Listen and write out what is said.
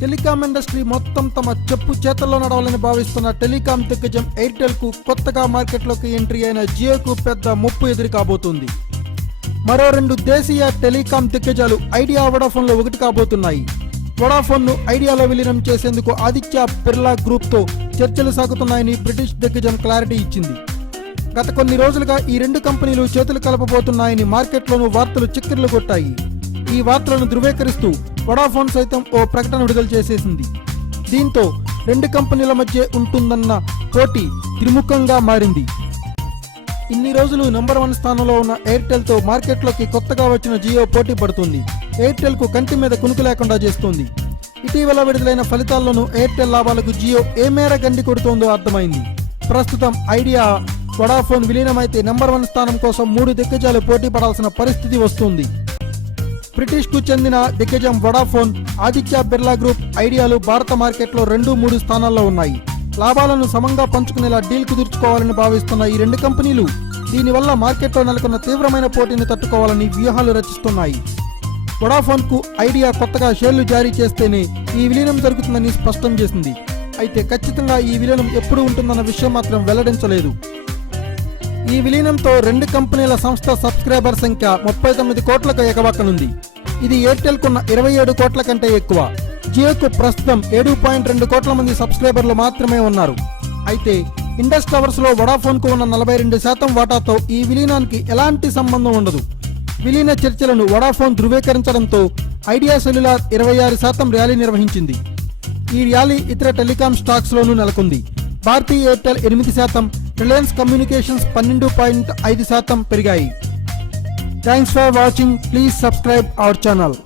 Telecom industry మొత్తం తమ చెప్పు చేతల్లో నడవాలని భావిస్తున్న టెలికాం దిగ్గజం ఎయిర్టెల్ కు కొత్తగా మార్కెట్లోకి ఎంట్రీ అయిన జియోకు పెద్ద ముప్పు ఎదురు కాబోతుంది. మరో 2 దేశీయ టెలికాం దిగ్గజాలు ఐడియా, వొడాఫోన్లో ఒకటి కాబోతున్నాయి. వొడాఫోన్ ను ఐడియాలో విలీనం చేసేందుకు ఆదిత్య బిర్లా గ్రూప్ తో చర్చలు సాగుతున్నాయని బ్రిటిష్ దిగ్గజం క్లారిటీ ఇచ్చింది. గత కొన్ని రోజులుగా ఈ 2 కంపెనీలు చేతులు కలపబోతున్నాయని మార్కెట్లోనూ వార్తలు చిక్కిర్లు కొట్టాయి. ఈ వార్తలను ధృవీకరిస్తూ వొడాఫోన్ సైతం ఓ ప్రకటన విడుదల చేసేసింది. దీంతో 2 కంపెనీల మధ్య ఉంటుందన్న పోటీ త్రిముఖంగా మారింది. ఇన్ని రోజులు నెంబర్ 1 స్థానంలో ఉన్న ఎయిర్టెల్ తో మార్కెట్లోకి కొత్తగా వచ్చిన జియో పోటీ పడుతుంది. ఎయిర్టెల్ కు కంటి మీద కునుకు లేకుండా చేస్తోంది. ఇటీవల విడుదలైన ఫలితాల్లోనూ ఎయిర్టెల్ లాభాలకు జియో ఏ మేర గండి కొడుతోందో అర్థమైంది. ప్రస్తుతం ఐడియా, వొడాఫోన్ విలీనమైతే నెంబర్ 1 స్థానం కోసం 3 దిగ్గజాలు పోటీ పడాల్సిన పరిస్థితి వస్తుంది. బ్రిటిష్ కు చెందిన దిగ్గజం వొడాఫోన్, ఆదిత్య బిర్లా గ్రూప్, ఐడియాలు భారత మార్కెట్లో 2-3 స్థానాల్లో ఉన్నాయి. లాభాలను సమంగా పంచుకునేలా డీల్ కుదుర్చుకోవాలని భావిస్తున్న ఈ 2 కంపెనీలు దీనివల్ల మార్కెట్లో నెలకొన్న తీవ్రమైన పోటీని తట్టుకోవాలని వ్యూహాలు రచిస్తున్నాయి. వొడాఫోన్ కు ఐడియా కొత్తగా షేర్లు జారీ చేస్తేనే ఈ విలీనం జరుగుతుందని స్పష్టం చేసింది. అయితే ఖచ్చితంగా ఈ విలీనం ఎప్పుడు ఉంటుందన్న విషయం మాత్రం వెల్లడించలేదు. ఈ విలీనంతో 2 కంపెనీల సంస్థ సబ్స్క్రైబర్ సంఖ్య 39 కోట్లకు ఎగవక్కనుంది. ఇది ఎయిర్టెల్ కున్న 27 కోట్ల కంటే ఎక్కువ. జియోకు ప్రస్తుతం 7.2 కోట్ల మంది సబ్స్క్రైబర్లు మాత్రమే ఉన్నారు. అయితే ఇండస్ టవర్స్ లో వొడాఫోన్ కు ఉన్న 42% వాటాతో ఈ విలీనానికి ఎలాంటి సంబంధం ఉండదు. విలీన చర్చలను వొడాఫోన్ ధృవీకరించడంతో ఐడియా సెల్యులార్ 26% ర్యాలీ నిర్వహించింది. ఈ ర్యాలీ ఇతర టెలికాం స్టాక్స్ లోనూ నెలకొంది. భారతీ ఎయిర్టెల్ 8%, రిలయన్స్ కమ్యూనికేషన్స్ 12.5% పెరిగాయి. Thanks for watching. Please subscribe our channel.